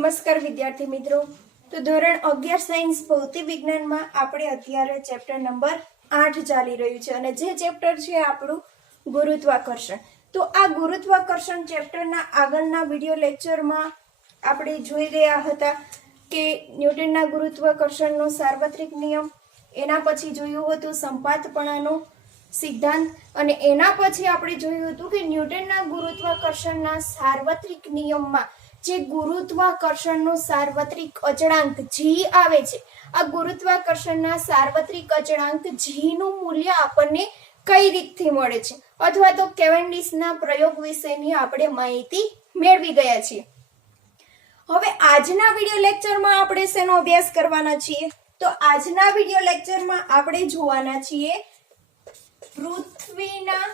નમસ્કાર વિદ્યાર્થી મિત્રો। તો ધોરણ 11 સાયન્સ ભૌતિક વિજ્ઞાનમાં આપણે અત્યારે ચેપ્ટર નંબર 8 ચાલી રહ્યું છે અને જે ચેપ્ટર છે આપણું ગુરુત્વાકર્ષણ। તો આ ગુરુત્વાકર્ષણ ચેપ્ટરના આગળના વિડિયો લેક્ચરમાં આપણે જોઈ ગયા હતા કે ન્યૂટનના ગુરુત્વાકર્ષણનો સાર્વત્રિક નિયમ, એના પછી જોયું હતું સંપાતપણાનો સિદ્ધાંત અને એના પછી આપણે જોયું હતું કે ન્યૂટનના ગુરુત્વાકર્ષણના સાર્વત્રિક નિયમમાં જે ગુરુત્વાકર્ષણનો સાર્વત્રિક અચળાંક g આવે છે, આ ગુરુત્વાકર્ષણના સાર્વત્રિક અચળાંક g નું મૂલ્ય આપણને કઈ રીતથી મળે છે અથવા તો કેવેન્ડિશના પ્રયોગ વિશેની આપણે માહિતી મેળવી ગયા છીએ। હવે આજના વિડિયો લેક્ચરમાં આપણે શેનો અભ્યાસ કરવાના છીએ? તો આજના વિડિયો લેક્ચરમાં આપણે જોવાના છીએ પૃથ્વીના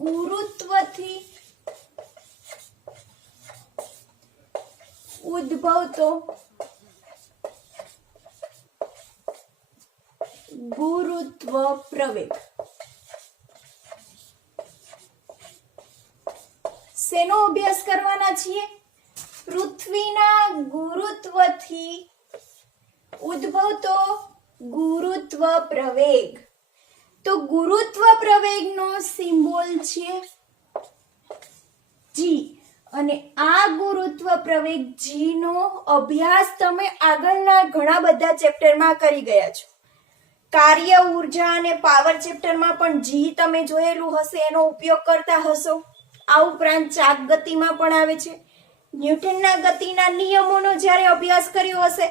ગુરુત્વથી ઉદ્ભવતો ગુરુત્વ પ્રવેગ। શેનો અભ્યાસ કરવાના છીએ? પૃથ્વીના ગુરુત્વથી ઉદ્ભવતો ગુરુત્વ પ્રવેગ। તો ગુરુત્વ પ્રવેગનો સિમ્બોલ છે g અને આ ગુરુત્વ પ્રવેગ g નો અભ્યાસ તમે આગળના ઘણા બધા ચેપ્ટરમાં કરી ગયા છો। કાર્ય, ઊર્જા અને પાવર ચેપ્ટરમાં પણ g તમે જોયેલું હશે, એનો ઉપયોગ કરતા હશો। આ ઉપરાંત ચાક ગતિમાં પણ આવે છે। ન્યૂટનના ગતિના નિયમોનો જ્યારે અભ્યાસ કર્યો હશે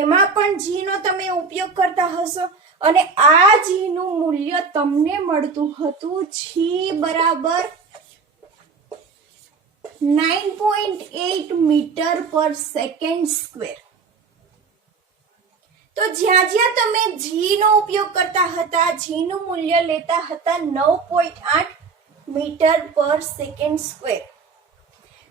એમાં પણ g નો તમે ઉપયોગ કરતા હશો અને આ g નું મૂલ્ય તમને મળતું હતું g બરાબર 9.8 મીટર પર સેકન્ડ સ્ક્વેર। તો જ્યાં જ્યાં તમે g નો ઉપયોગ કરતા હતા, g નું મૂલ્ય લેતા હતા 9.8 મીટર પર સેકન્ડ સ્ક્વેર।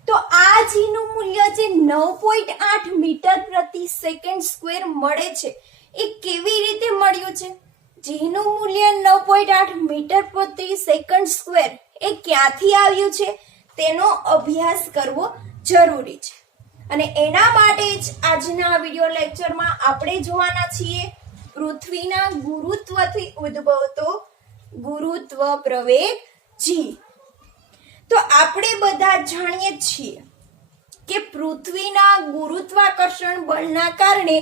તો આ g નું મૂલ્ય જે 9.8 મીટર પ્રતિ સેકન્ડ સ્ક્વેર મળે છે એ કેવી રીતે મળ્યું છે? g નું મૂલ્ય 9.8 મીટર પ્રતિ સેકન્ડ સ્ક્વેર એ ક્યાંથી આવ્યું છે તેનો અભ્યાસ કરવો જરૂરી છે અને એના માટે જ આજના વિડિયો લેક્ચરમાં આપણે જોવાના છીએ પૃથ્વીના ગુરુત્વથી ઉદ્ભવતો ગુરુત્વ પ્રવેગ g। તો આપણે બધા જાણીએ છીએ કે પૃથ્વીના ગુરુત્વાકર્ષણ બળના કારણે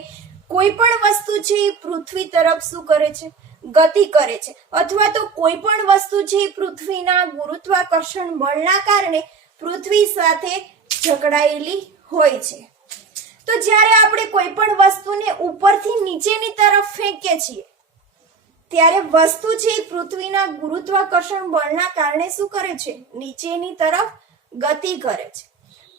કોઈ પણ વસ્તુ છે એ પૃથ્વી તરફ શું કરે છે? ગતિ કરે છે અથવા તો કોઈ પણ વસ્તુ છે પૃથ્વીના ગુરુત્વાકર્ષણ બળના કારણે પૃથ્વી સાથે જકડાયેલી હોય છે। તો જ્યારે આપણે કોઈ પણ વસ્તુને ઉપરથી નીચેની તરફ ફેંકીએ છીએ ત્યારે વસ્તુ છે પૃથ્વીના ગુરુત્વાકર્ષણ બળના કારણે શું કરે છે? નીચેની તરફ ગતિ કરે છે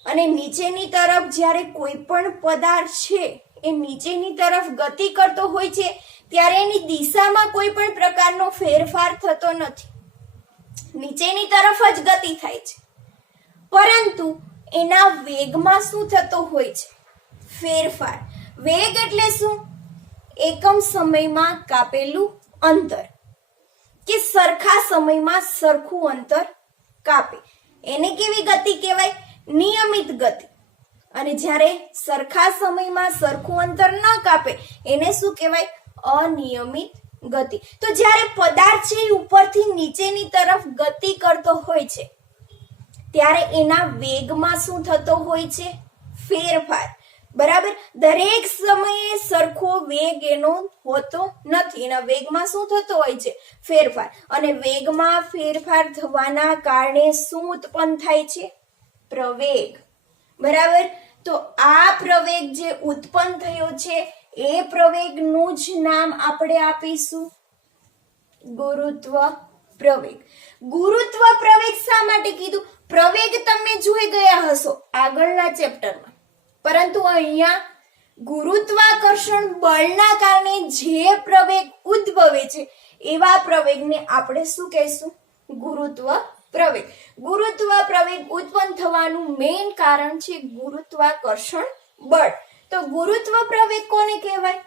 અને નીચેની તરફ જ્યારે કોઈ પણ પદાર્થ છે એ નીચેની તરફ ગતિ કરતો હોય છે ત્યારે એની દિશામાં કોઈ પણ પ્રકારનો ફેરફાર થતો નથી, નીચેની તરફ જ ગતિ થાય છે, પરંતુ એના વેગમાં શું થતો હોય છે? ફેરફાર। વેગ એટલે શું? એકમ સમયમાં કાપેલું અંતર કે સરખા સમયમાં સરખું અંતર કાપે એને કેવી ગતિ કહેવાય? નિયમિત ગતિ। અને જ્યારે સરખા સમયમાં સરખું અંતર ન કાપે એને શું કહેવાય? અનિયમિત ગતિ। તો જ્યારે પદાર્થ છે ઉપરથી નીચેની તરફ ગતિ કરતો હોય છે ત્યારે એના વેગમાં શું થતો હોય છે? ફેરફાર। બરાબર, દરેક સમયે સરખો વેગ એનો હોતો નથી, એના વેગમાં શું થતો હોય છે? ફેરફાર। અને વેગમાં ફેરફાર થવાના કારણે શું ઉત્પન્ન થાય છે? પ્રવેગ। બરાબર, તો આ પ્રવેગ જે ઉત્પન્ન થયો છે એ પ્રવેગનું જ નામ આપણે આપીશું ગુરુત્વ પ્રવેગ। ગુરુત્વ પ્રવેગ શા માટે કીધું? પ્રવેગ તમે જોઈ ગયા હશો આગળના ચેપ્ટરમાં, પરંતુ અહીંયા ગુરુત્વાકર્ષણ બળના કારણે જે પ્રવેગ ઉદ્ભવે છે એવા પ્રવેગને આપણે શું કહીશું? ગુરુત્વ પ્રવેગ। ગુરુત્વ પ્રવેગ ઉત્પન્ન થવાનું મેઇન કારણ છે ગુરુત્વાકર્ષણ બળ। તો ગુરુત્વ પ્રવેગ કોને કહેવાય?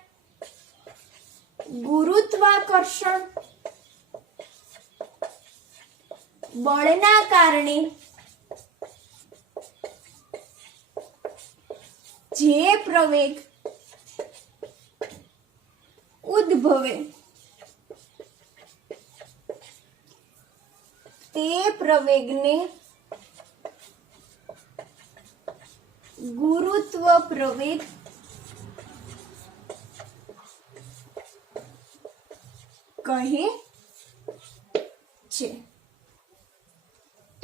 ગુરુત્વાકર્ષણ બળના કારણે જે પ્રવેગ ઉદ્ભવે તે પ્રવેગને ગુરુત્વ પ્રવેગ કહે છે.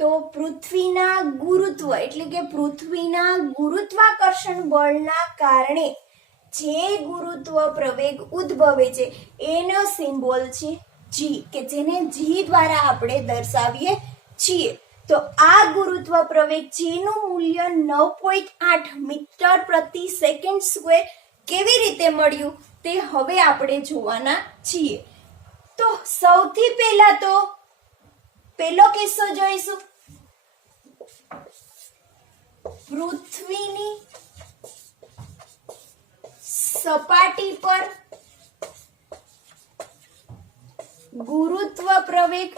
તો પૃથ્વીના ગુરુત્વ એટલે કે પૃથ્વીના ગુરુત્વાકર્ષણ બળના કારણે જે ગુરુત્વ પ્રવેગ ઉદ્ભવે છે એનો સિમ્બોલ છે જી, કે જેને જી દ્વારા આપણે દર્શાવીએ છીએ. તો આ ગુરુત્વ પ્રવેગ જેનું મૂલ્ય 9.8 મીટર પ્રતિ સેકન્ડ સ્ક્વેર કેવી રીતે મળ્યું તે હવે આપણે જોવાના છીએ. તો સૌથી પહેલા તો પહેલો કિસ્સો જોઈશું. પૃથ્વીની સપાટી પર ગુરુત્વ પ્રવેગ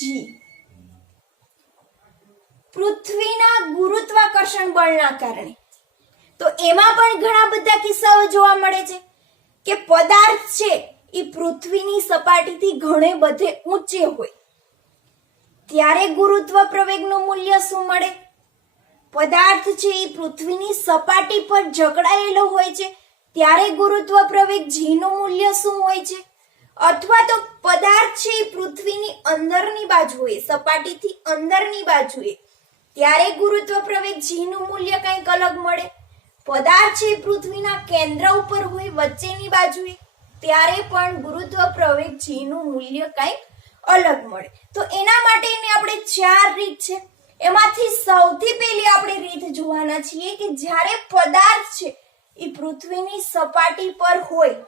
જી પૃથ્વીના ગુરુત્વાકર્ષણ બળના કારણે. તો એમાં પણ ઘણા બધા કિસ્સાઓ જોવા મળે છે કે પદાર્થ છે એ પૃથ્વીની સપાટીથી ઘણે બધે ઊંચે હોય ત્યારે ગુરુત્વ પ્રવેગનું મૂલ્ય શું મળે? પદાર્થ છે એ પૃથ્વીની સપાટી પર જકડાયેલો હોય છે ત્યારે ગુરુત્વ પ્રવેગ જીનું મૂલ્ય શું હોય છે? અથવા તો પદાર્થ છે એ પૃથ્વીની અંદરની બાજુએ સપાટીથી અંદરની બાજુએ ત્યારે ગુરુત્વ પ્રવેગ જીનું મૂલ્ય કંઈક અલગ મળે. પદાર્થ છે પૃથ્વીના કેન્દ્ર ઉપર હોય વચ્ચેની બાજુએ ત્યારે પણ ગુરુત્વ પ્રવેગ જીનું મૂલ્ય કંઈક અલગ મળે. તો એના માટેની આપણે 4 રીત છે. એમાંથી સૌથી પહેલી આપણે રીત જોવાના છીએ કે જ્યારે પદાર્થ છે એ પૃથ્વીની સપાટી પર હોય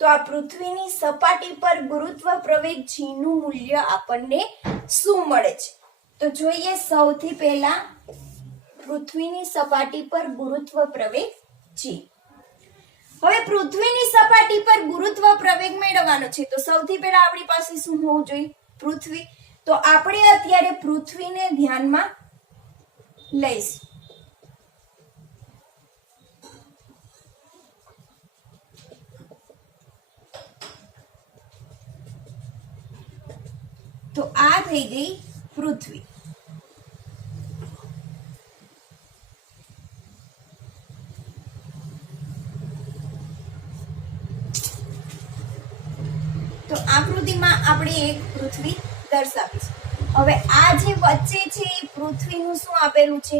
તો આ પૃથ્વીની સપાટી પર ગુરુત્વ પ્રવેગ જીનું મૂલ્ય આપણને શું મળે છે. તો જોઈએ સૌથી પહેલા પૃથ્વીની સપાટી પર ગુરુત્વ પ્રવેગ જી. હવે પૃથ્વીની સપાટી પર ગુરુત્વ પ્રવેગ મેળવવાનો છે તો સૌથી પહેલા આપણી પાસે શું હોવું જોઈએ? પૃથ્વી. તો આપણે અત્યારે પૃથ્વીને ધ્યાનમાં લઈશું. તો આ થઈ ગઈ પૃથ્વી. તો આકૃતિમાં આપણે એક પૃથ્વી દર્શાવીશું. હવે આ જે વચ્ચે છે એ પૃથ્વીનું શું આપેલું છે?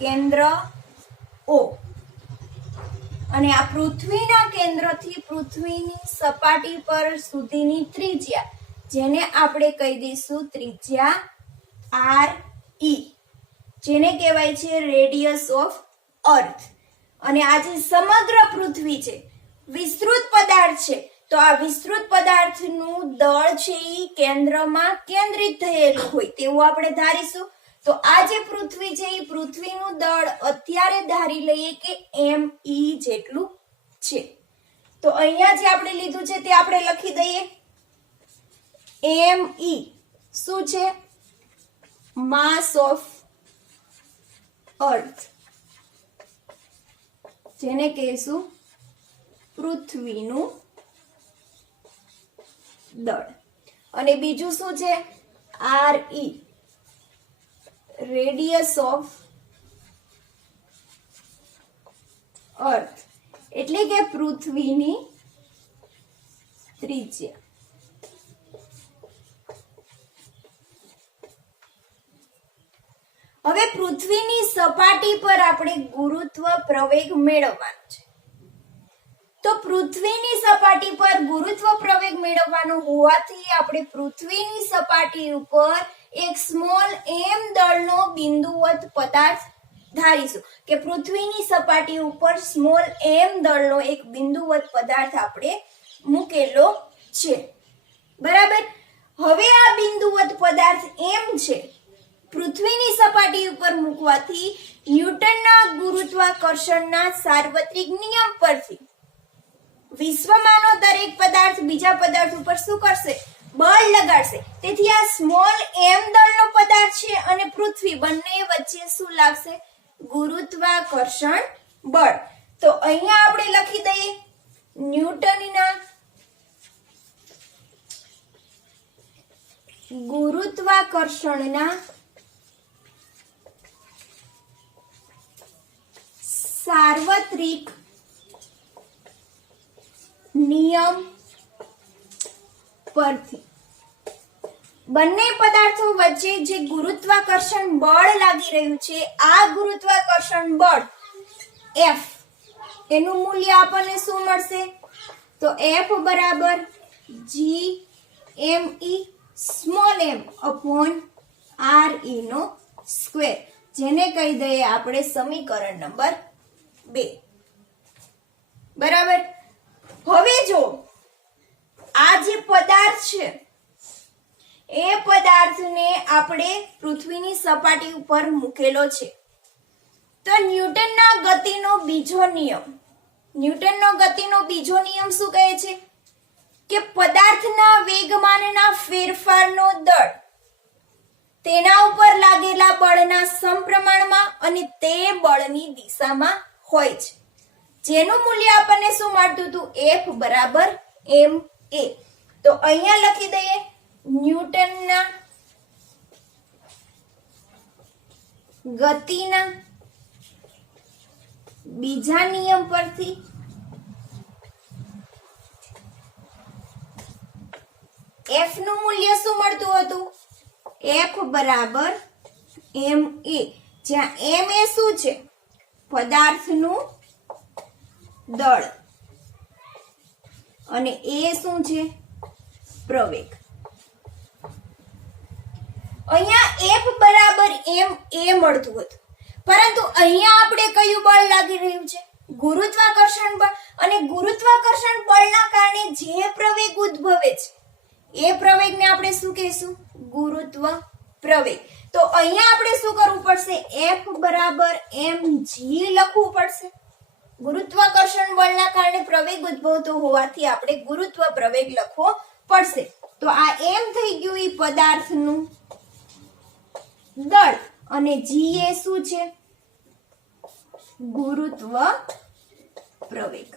કેન્દ્ર O. અને આ પૃથ્વીના કેન્દ્રથી પૃથ્વીની સપાટી પર સુધીની ત્રિજ્યા જેને આપણે કહી દઈશું ત્રિજ્યા RE, જેને કહેવાય છે રેડિયસ ઓફ અર્થ. અને આ જે સમગ્ર પૃથ્વી છે વિસ્તૃત પદાર્થ છે તો આ વિસ્તૃત પદાર્થનું દળ છે એ કેન્દ્રમાં કેન્દ્રિત થયેલું હોય તેવું આપણે ધારીશું. તો આ જે પૃથ્વી છે એ પૃથ્વીનું દળ અત્યારે ધારી લઈએ કે ME જેટલું છે. તો અહીંયા જે આપણે લીધું છે તે આપણે લખી દઈએ. ME શું છે? માસ ઓફ અર્થ, જેને કહીશું પૃથ્વીનું દળ. અને બીજું શું છે? RE, રેડિયસ ઓફ અર્થ, એટલે કે પૃથ્વીની ત્રિજ્યા. હવે પૃથ્વીની સપાટી પર આપણે ગુરુત્વ પ્રવેગ મેળવવાનો છે. તો પૃથ્વીની સપાટી પર ગુરુત્વ પ્રવેગ મેળવવાનો હોવાથી આપણે પૃથ્વીની સપાટી ઉપર એક સ્મોલ m દળનો બિંદુવત પદાર્થ ધારીશું કે પૃથ્વીની સપાટી ઉપર સ્મોલ m દળનો એક બિંદુવત પદાર્થ આપણે મૂકેલો છે. બરાબર. હવે આ બિંદુવત પદાર્થ m છે પૃથ્વીની સપાટી ઉપર મૂકવાથી ન્યૂટનના ગુરુત્વાકર્ષણના સાર્વત્રિક નિયમ પરથી વિશ્વમાંનો દરેક પદાર્થ બીજા પદાર્થ ઉપર શું કરશે? બળ લગાડશે. તેથી આ સ્મોલ m દળનો પદાર્થ છે અને પૃથ્વી બંને વચ્ચે શું લાગશે? ગુરુત્વાકર્ષણ બળ. તો અહીંયા આપણે લખી દઈએ ન્યૂટનના ગુરુત્વાકર્ષણના સાર્વત્રિક નિયમ પરથી બંને પદાર્થો વચ્ચે જે ગુરુત્વાકર્ષણ બળ લાગી રહ્યું છે, આ ગુરુત્વાકર્ષણ બળ F, એનું મૂલ્ય આપણને શું મળશે? તો F બરાબર GME small m upon RE નો સ્ક્વેર, જેને કહી દઈએ આપણે સમીકરણ નંબર 2. બરાબર. હવે જો આ જે પદાર્થ છે એ પદાર્થને આપણે પૃથ્વીની સપાટી ઉપર મૂકેલો છે, તો ન્યૂટનનો ગતિનો બીજો નિયમ શું કહે છે કે પદાર્થના વેગમાનના ફેરફારનો દર તેના ઉપર લાગેલા બળના સમપ્રમાણમાં અને તે બળની દિશામાં હોય છે, જેનું મૂલ્ય આપણને શું મળતું હતું? F બરાબર ma. તો અહીંયા લખી દઈએ ન્યૂટનના ગતિના બીજા નિયમ પરથી F નું મૂલ્ય શું મળતું હતું? F બરાબર ma, જ્યાં m એ શું છે? પદાર્થનું દળ અને એ શું છે? પ્રવેગ. અહીંયા F બરાબર ma મળતું હતું, પરંતુ અહીંયા આપણે કયું બળ લાગી રહ્યું છે? ગુરુત્વાકર્ષણ બળ. અને ગુરુત્વાકર્ષણ બળના કારણે જે પ્રવેગ ઉદ્ભવે છે એ પ્રવેગને આપણે શું કહીશું? ગુરુત્વ પ્રવેગ. તો અહીંયા આપણે શું કરવું પડશે? F બરાબર mg લખવું પડશે. ગુરુત્વાકર્ષણ બળના કારણે પ્રવેગ ઉદ્ભવતો હોવાથી આપણે ગુરુત્વ પ્રવેગ લખવો પડશે. તો આ m થઈ ગયું એ પદાર્થનું દળ અને g એ શું છે? ગુરુત્વ પ્રવેગ,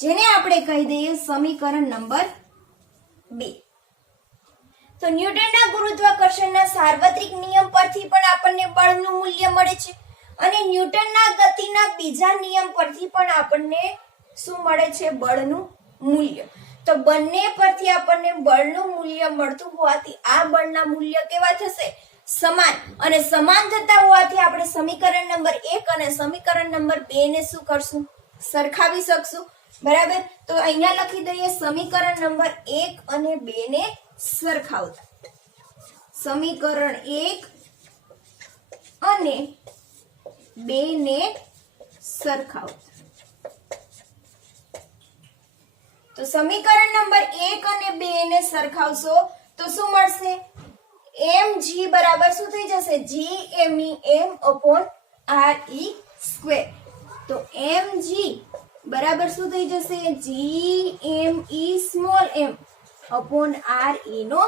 જેને આપણે કહી દઈએ સમીકરણ નંબર 2. તો ન્યૂટનના ગુરુત્વાકર્ષણના સાર્વત્રિક નિયમ પરથી પણ આપણને બળનું મૂલ્ય મળે છે અને ન્યૂટનના ગતિના બીજા નિયમ પરથી પણ આપણને શું મળે છે? બળનું મૂલ્ય. તો બંને પરથી આપણને બળનું મૂલ્ય મળતું હોવાથી આ બળના મૂલ્ય કેવા થશે? સમાન. અને સમાન થતા હોવાથી આપણે સમીકરણ નંબર 1 અને સમીકરણ નંબર 2 ને શું કરશું? સરખાવી શકશું. બરાબર. તો અહીંયા લખી દઈએ સમીકરણ નંબર 1 અને 2 ને સરખાવતા. સમીકરણ 1 અને 2 ને સરખાવતા. તો સમીકરણ નંબર 1 અને 2 ને સરખાવશો તો શું મળશે? mg બરાબર શું થઈ જશે? GME m upon RE square. તો mg બરાબર શું થઈ જશે? GME small m upon RE નો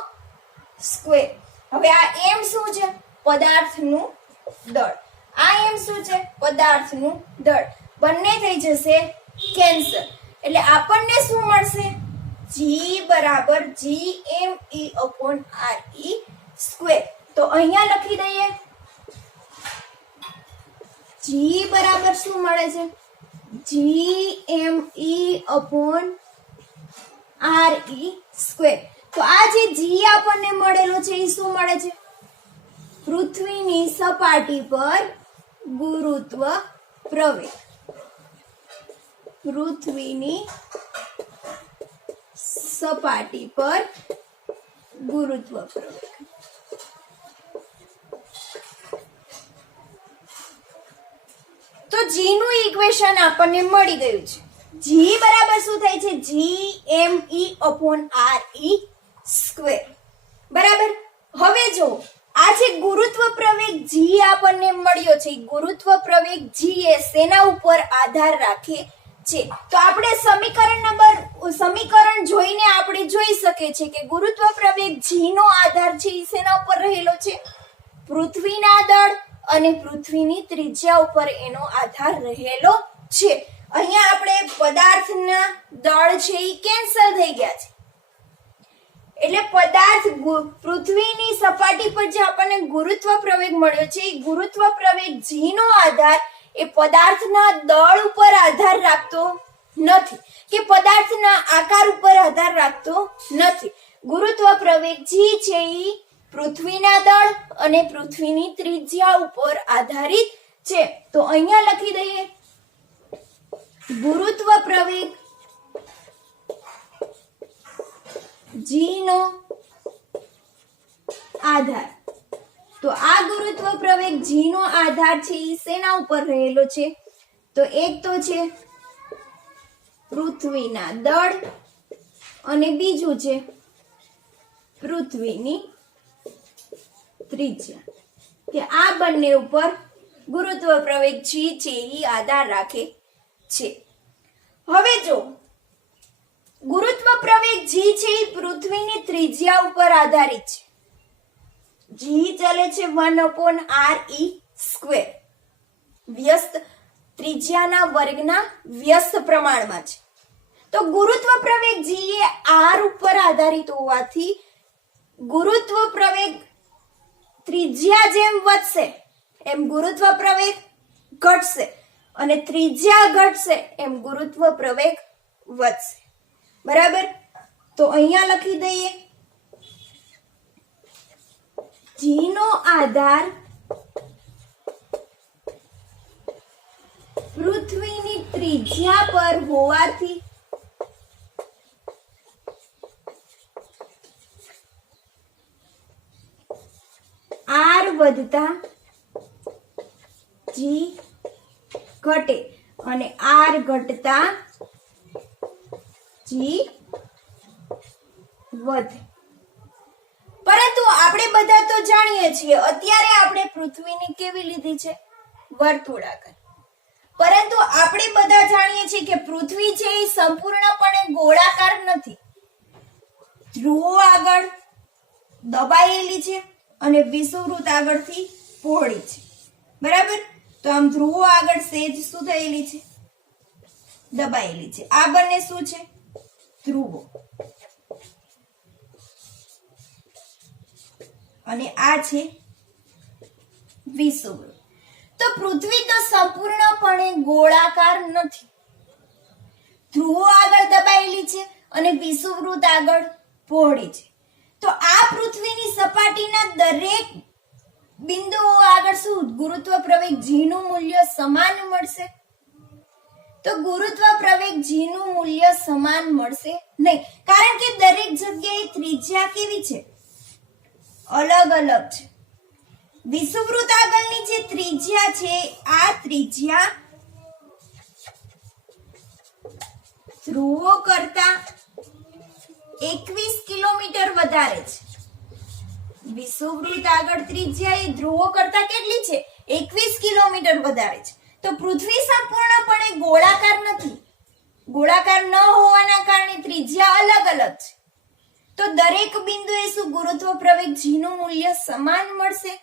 સ્ક્વેર. હવે આ m શું છે? પદાર્થનું દળ. આ m શું છે? પદાર્થનું દળ. બંને થઈ જશે કેન્સલ. એટલે આપણને શું મળશે? g બરાબર GME upon RE સ્ક્વેર. તો અહીંયા લખી દઈએ g બરાબર શું મળે છે? GME upon RE square. તો આ જે g આપણને મળેલો છે એ શું મળે છે? પૃથ્વીની સપાટી પર ગુરુત્વ પ્રવેગ. પૃથ્વીની સપાટી પર ગુરુત્વ પ્રવેગ. તો g નું ઇક્વેશન આપણને મળી ગયું છે. g બરાબર શું થાય છે? GME upon RE square. બરાબર. હવે જો આ જે ગુરુત્વ પ્રવેગ જી આપણને મળ્યો છે, ગુરુત્વ પ્રવેગ જી એ શેના ઉપર આધાર રાખે છે? તો આપણે સમીકરણ જોઈને આપણે જોઈ શકીએ છીએ કે ગુરુત્વ પ્રવેગ જી નો આધાર છે એ શેના ઉપર રહેલો છે? પૃથ્વીના દળ અને પૃથ્વીની ત્રિજ્યા ઉપર એનો આધાર રહેલો છે. અહીંયા આપણે પદાર્થના દળ છે એ કેન્સલ થઈ ગયા છે, એટલે પદાર્થ પૃથ્વીની સપાટી પર જે આપણને ગુરુત્વ પ્રવેગ મળ્યો છે એ ગુરુત્વ પ્રવેગ જી નો આધાર એ પદાર્થના દળ ઉપર આધાર રાખતો નથી કે પદાર્થના આકાર ઉપર આધાર રાખતો નથી. ગુરુત્વ પ્રવેગ જી છે એ પૃથ્વીના દળ અને પૃથ્વીની ત્રિજ્યા ઉપર આધારિત છે. તો અહીંયા લખી દઈએ ગુરુત્વ પ્રવેગ જી નો આધાર. તો આ ગુરુત્વ પ્રવેગ જી નો આધાર છે એ શેના ઉપર રહેલો છે? તો એક તો છે પૃથ્વીના દળ અને બીજું છે પૃથ્વીની ત્રિજ્યા, કે આ બંને ઉપર ગુરુત્વ પ્રવેગ જી છે એ આધાર રાખે છે. હવે જો ગુરુત્વ પ્રવેગ જી છે એ પૃથ્વીની ત્રિજ્યા ઉપર આધારિત છે. જી ચાલે છે 1/r² વ્યસ્ત ત્રિજ્યાના વર્ગના વ્યસ્ત પ્રમાણમાં છે. તો ગુરુત્વ પ્રવેગ જી એ r ઉપર આધારિત હોવાથી ગુરુત્વ પ્રવેગ ત્રિજ્યા જેમ વધશે એમ ગુરુત્વ પ્રવેગ ઘટશે અને ત્રિજ્યા ઘટશે એમ ગુરુત્વ પ્રવેગ વધશે. બરાબર? તો અહીંયા લખી દઈએ જી નો આધાર પૃથ્વીની ત્રિજ્યા પર હોવાથી r વધતા જી ઘટે અને r ઘટતા જી વધે. પરંતુ આપણે બધા તો જાણીએ છીએ અત્યારે આપણે પૃથ્વીની કેવી લીધી છે? વર્તુળાકાર. પરંતુ આપણે બધા જાણીએ છીએ કે પૃથ્વી છે એ સંપૂર્ણપણે ગોળાકાર નથી. ધ્રુવો આગળ દબાયેલી છે અને વિષુવવૃત્ત આગળથી પહોળી છે. બરાબર? તો આમ ધ્રુવો આગળ સેજ શું થયેલી છે? દબાયેલી છે. આ બંને શું છે? ધ્રુવો. અને આ છે વિષુવવૃત્ત. તો પૃથ્વી તો સંપૂર્ણપણે ગોળાકાર નથી. ધ્રુવો આગળ દબાયેલી છે અને વિષુવવૃત્ત આગળ પહોળી છે. તો આ પૃથ્વીની સપાટીના દરેક બિંદુઓ આગળ શું ગુરુત્વ પ્રવેગ જી નું મૂલ્ય સમાન મળશે? તો ગુરુત્વ પ્રવેગ જી નું મૂલ્ય સમાન મળશે નહીં, કારણ કે દરેક જગ્યાએ ત્રિજ્યા કેવી છે? અલગ અલગ છે. વિષુવવૃત્ત આગળની જે ત્રિજ્યા છે આ ત્રિજ્યા ધ્રુવો કરતા 21 કિલોમીટર વધારે છે. વિષુવવૃત્ત આગળ ત્રિજ્યા એ ધ્રુવો કરતા કેટલી છે? 21 કિલોમીટર વધારે છે. તો પૃથ્વી સંપૂર્ણપણે ગોળાકાર નથી. ગોળાકાર ન હોવાના કારણે ત્રિજ્યા અલગ અલગ છે. તો દરેક બિંદુએ શું ગુરુત્વ પ્રવેગ જી નું મૂલ્ય સમાન મળશે?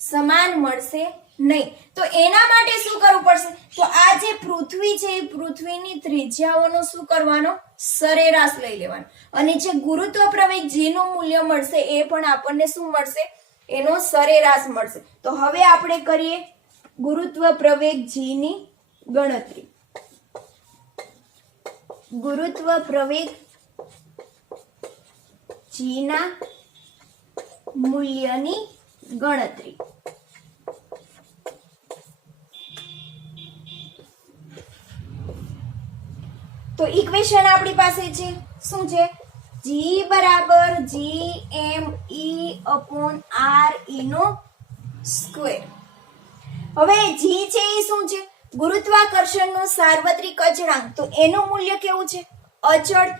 સમાન મળશે નહીં. તો એના માટે શું કરવું પડશે? તો આ જે પૃથ્વી છે એ પૃથ્વીની ત્રિજ્યાઓનો શું કરવાનો? સરેરાશ લઈ લેવાનો. અને જે ગુરુત્વ પ્રવેગ જી નું મૂલ્ય મળશે એ પણ આપણને શું મળશે? એનો સરેરાશ મળશે. તો હવે આપણે કરીએ ગુરુત્વ પ્રવેગ જી ની ગણતરી. ગુરુત્વ પ્રવેગ જી ના મૂલ્યની ગણતરી. તો ઇક્વેશન આપણી પાસે છે શું છે? G બરાબર GmE/r નો સ્ક્વેર. હવે G છે એ શું છે? ગુરુત્વાકર્ષણનો સાર્વત્રિક અચળાંક. તો એનું મૂલ્ય કેવું છે? અચળ.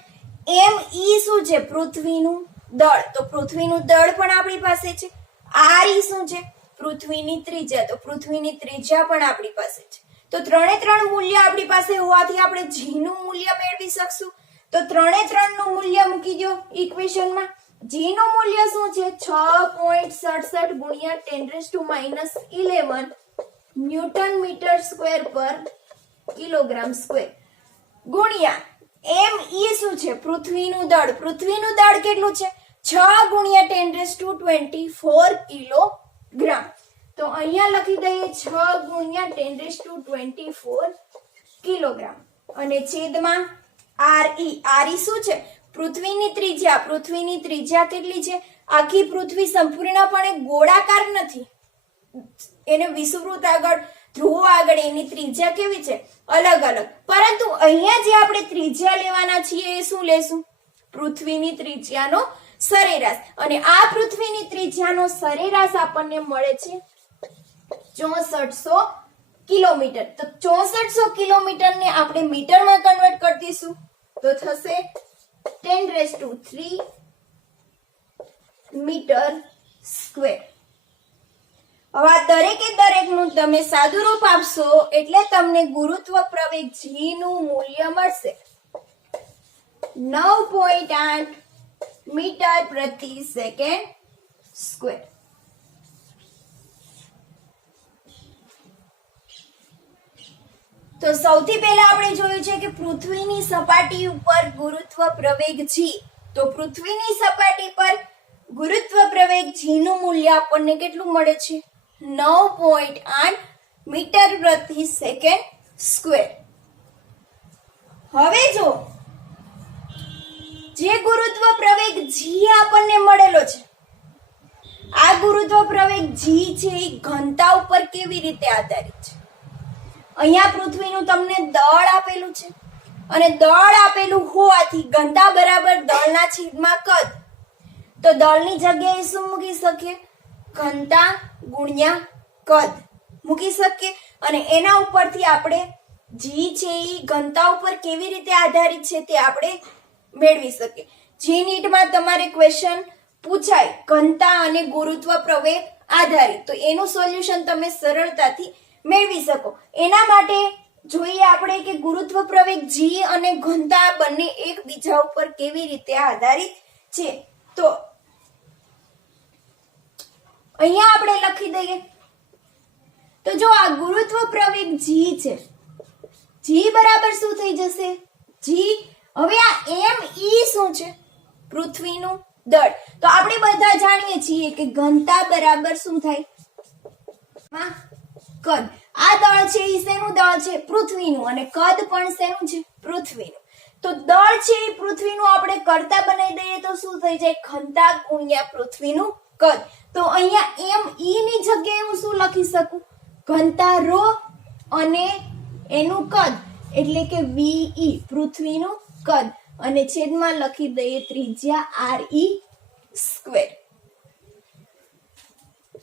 Me શું છે? પૃથ્વીનું દળ, તો પૃથ્વીનું દળ પણ આપણી પાસે છે. આર ઈ શું છે? પૃથ્વીની ત્રિજ્યા, તો પૃથ્વીની ત્રિજ્યા પણ આપણી પાસે છે. તો ત્રણે ત્રણ મૂલ્ય આપણી પાસે હોવાથી આપણે જી નું મૂલ્ય મેળવી શકશું. તો ત્રણે ત્રણ નું મૂલ્ય મૂકી દો ઇક્વેશનમાં. જી નું મૂલ્ય શું છે? 6.67 ગુણ્યા 10⁻11 ન્યૂટન મીટર સ્ક્વેર પર કિલોગ્રામ સ્ક્વેર ગુણ્યા એમ ઈ શું છે? પૃથ્વીનું દળ. પૃથ્વીનું દળ કેટલું છે? 6 ગુણ્યા 10⁻24 કિલોગ્રામ. તો અહીંયા લખી દઈએ 6 ગુણ્યા 10⁻24 કિલોગ્રામ અને છેદમાં આર ઈ. આર ઈ શું છે? પૃથ્વીની ત્રિજ્યા. પૃથ્વીની ત્રિજ્યા કેટલી છે? આખી પૃથ્વી સંપૂર્ણપણે ગોળાકાર નથી, એને વિષુવવૃત્ત આગળ, ધ્રુવો આગળ એની ત્રિજ્યા કેવી છે? અલગ અલગ. પરંતુ અહીંયા જે આપણે ત્રિજ્યા લેવાના છીએ એ શું લેશું? પૃથ્વીની ત્રિજ્યાનો સરેરાશ. અને આ પૃથ્વીની ત્રિજ્યાનો સરેરાશ આપણને મળે છે 6400 કિલોમીટર. તો 6400 કિલોમીટર ને આપણે મીટરમાં કન્વર્ટ કરી દઈશું તો થશે 10⁻³ મીટર સ્ક્વેર. હવે આ દરેકે દરેકનું તમે સાદું રૂપ આપશો એટલે તમને ગુરુત્વ પ્રવેગ જી નું મૂલ્ય મળશે 9.8 મીટર પ્રતિ સેકન્ડ સ્ક્વેર. તો સૌથી પહેલા આપણે જોયું છે કે પૃથ્વીની સપાટી ઉપર ગુરુત્વ પ્રવેગ જી. તો પૃથ્વીની સપાટી પર ગુરુત્વ પ્રવેગ જી નું મૂલ્ય આપણને કેટલું મળે છે? 9.8 મીટર પ્રતિ સેકન્ડ સ્ક્વેર. હવે જો જે ગુરુત્વ પ્રવેગ જી આપણને મળેલો છે, આ ગુરુત્વ પ્રવેગ જી છે એ ઘનતા ઉપર કેવી રીતે આધારિત છે? અહીંયા પૃથ્વીનું તમને દળ આપેલું છે અને દળ આપેલું હોવાથી ઘનતા બરાબર દળના છેદમાં કદ. તો દળની જગ્યાએ શું મૂકી શકીએ? ઘનતા ગુણ્યા કદ મૂકી શકીએ અને એના ઉપરથી આપણે જી છે એ ઘનતા ઉપર કેવી રીતે આધારિત છે તે આપણે મેળવી શકીએ. જી નીટમાં તમારે ક્વેશ્ચન પૂછાય ઘનતા અને ગુરુત્વ પ્રવેગ આધારિત, તો એનું સોલ્યુશન તમે સરળતાથી મેળવી શકો. એના માટે જોઈએ આપણે કે ગુરુત્વ પ્રવેગ જી અને ઘનતા બંને એકબીજા ઉપર કેવી રીતે આધારિત છે. તો અહીંયા આપણે લખી દઈએ. તો જો આ ગુરુત્વ પ્રવેગ જી છે, જી બરાબર શું થઈ જશે? જી. હવે આ એમ ઈ શું છે? પૃથ્વીનું દળ. તો આપણે બધા જાણીએ છીએ કે ઘનતા બરાબર શું થાય? કદ. આ દળ છે એ શેનું દળ છે? પૃથ્વીનું. અને કદ પણ શેનું છે? પૃથ્વીનું. તો દળ છે એ પૃથ્વીનું આપણે કરતા બનાવી દઈએ તો શું થઈ જાય? ઘનતા ગુણ્યા પૃથ્વીનું કદ. તો અહીંયા એમ ઈ ની જગ્યાએ હું શું લખી શકું? ઘનતા ρ અને એનું કદ એટલે કે વી પૃથ્વીનું કદ અને છેદમાં લખી દઈએ ત્રિજ્યા આર ઈ સ્ક્વેર.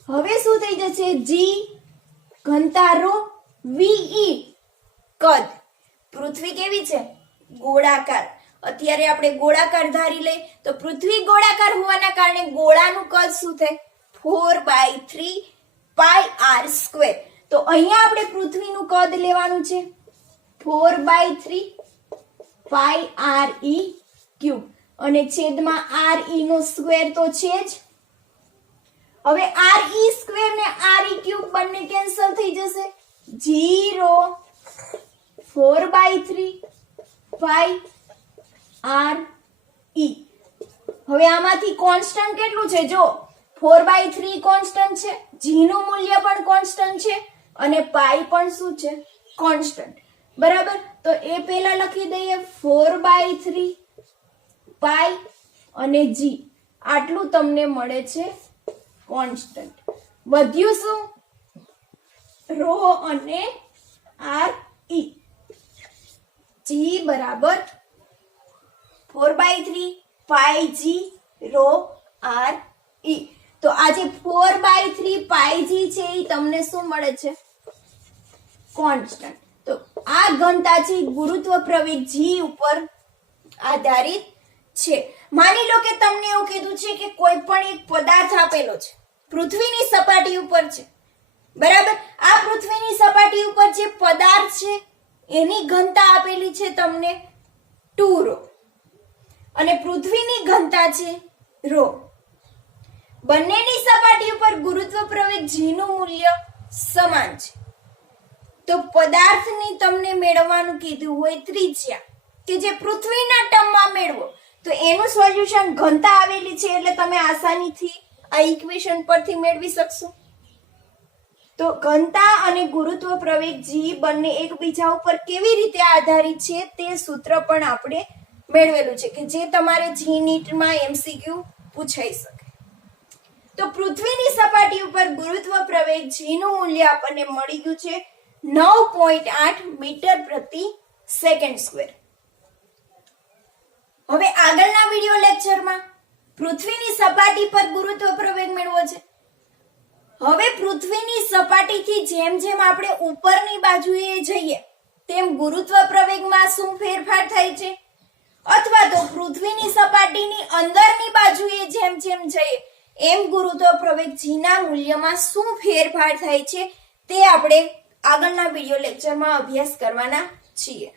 હવે શું થઈ જશે? જી ઘનતા ρ વી કદ. પૃથ્વી કેવી છે? ગોળાકાર. અત્યારે આપણે ગોળાકાર ધારી લઈએ તો પૃથ્વી ગોળાકાર હોવાના કારણે ગોળાનું કદ શું થાય? 4/3 πr². તો અહીંયા આપણે પૃથ્વીનું કદ લેવાનું છે 4/3 πre³ અને છેદમાં re નો સ્ક્વેર તો છે જ. હવે re² ને re³ બંને કેન્સલ થઈ જશે. 0 4/3 πre. હવે આમાંથી કોન્સ્ટન્ટ કેટલું છે? જો 4/3 કોન્સ્ટન્ટ છે, જી નું મૂલ્ય પણ કોન્સ્ટન્ટ છે અને પાઈ પણ શું છે? કોન્સ્ટન્ટ. બરાબર. તો એ પહેલા લખી દઈએ 4/3 પાઈ અને જી. આટલું તમને મળે છે કોન્સ્ટન્ટ. વધ્યું શું? ρ અને re. જી બરાબર 4/3 પાઈ જી ρ re. તો આ જે 4/3 પાઈ જી છે એ તમને શું મળે છે? કોન્સ્ટન્ટ. તો આ ઘનતા છે ગુરુત્વ પ્રવેગ જી ઉપર આધારિત છે. માની લો કે તમને એવું કીધું છે કે કોઈ પણ એક પદાર્થ આપેલો છે, પૃથ્વીની સપાટી ઉપર છે, બરાબર. આ પૃથ્વીની સપાટી ઉપર જે પદાર્થ છે એની ઘનતા આપેલી છે તમને 2 રો અને પૃથ્વીની ઘનતા છે રો. બંનેની સપાટી ઉપર ગુરુત્વ પ્રવેગ g નું મૂલ્ય સમાન છે. તો પદાર્થની તમને મેળવવાનું કીધું હોય ત્રિજ્યા, કે જે પૃથ્વીના ટર્મમાં મેળવો, તો એનું સોલ્યુશન ઘનતા આવેલી છે એટલે તમે આસાનીથી આ ઇક્વેશન પરથી મેળવી શકશો. તો ઘનતા અને ગુરુત્વ પ્રવેગ g બંને એકબીજા ઉપર કેવી રીતે આધારિત છે તે સૂત્ર પણ આપણે મેળવેલું છે, કે જે તમારે જી નીટમાં MCQ પૂછાઈ શકે. તો પૃથ્વીની સપાટી ઉપર ગુરુત્વ પ્રવેગ g નું મૂલ્ય આપણને મળી ગયું છે 9.8 મીટર પ્રતિ સેકન્ડ સ્ક્વેર. હવે આગળના વિડિયો લેક્ચરમાં પૃથ્વીની સપાટી પર ગુરુત્વ પ્રવેગ મેળવો છે. હવે પૃથ્વીની સપાટીથી જેમ જેમ આપણે ઉપરની બાજુએ જઈએ તેમ ગુરુત્વ પ્રવેગમાં શું ફેરફાર થાય છે, અથવા તો પૃથ્વીની સપાટીની અંદરની બાજુએ જેમ જેમ જઈએ એમ ગુરુત્વ પ્રવેગ g ના મૂલ્યમાં શું ફેરફાર થાય છે તે આપણે આગળના વિડિયો લેક્ચરમાં અભ્યાસ કરવાના છીએ.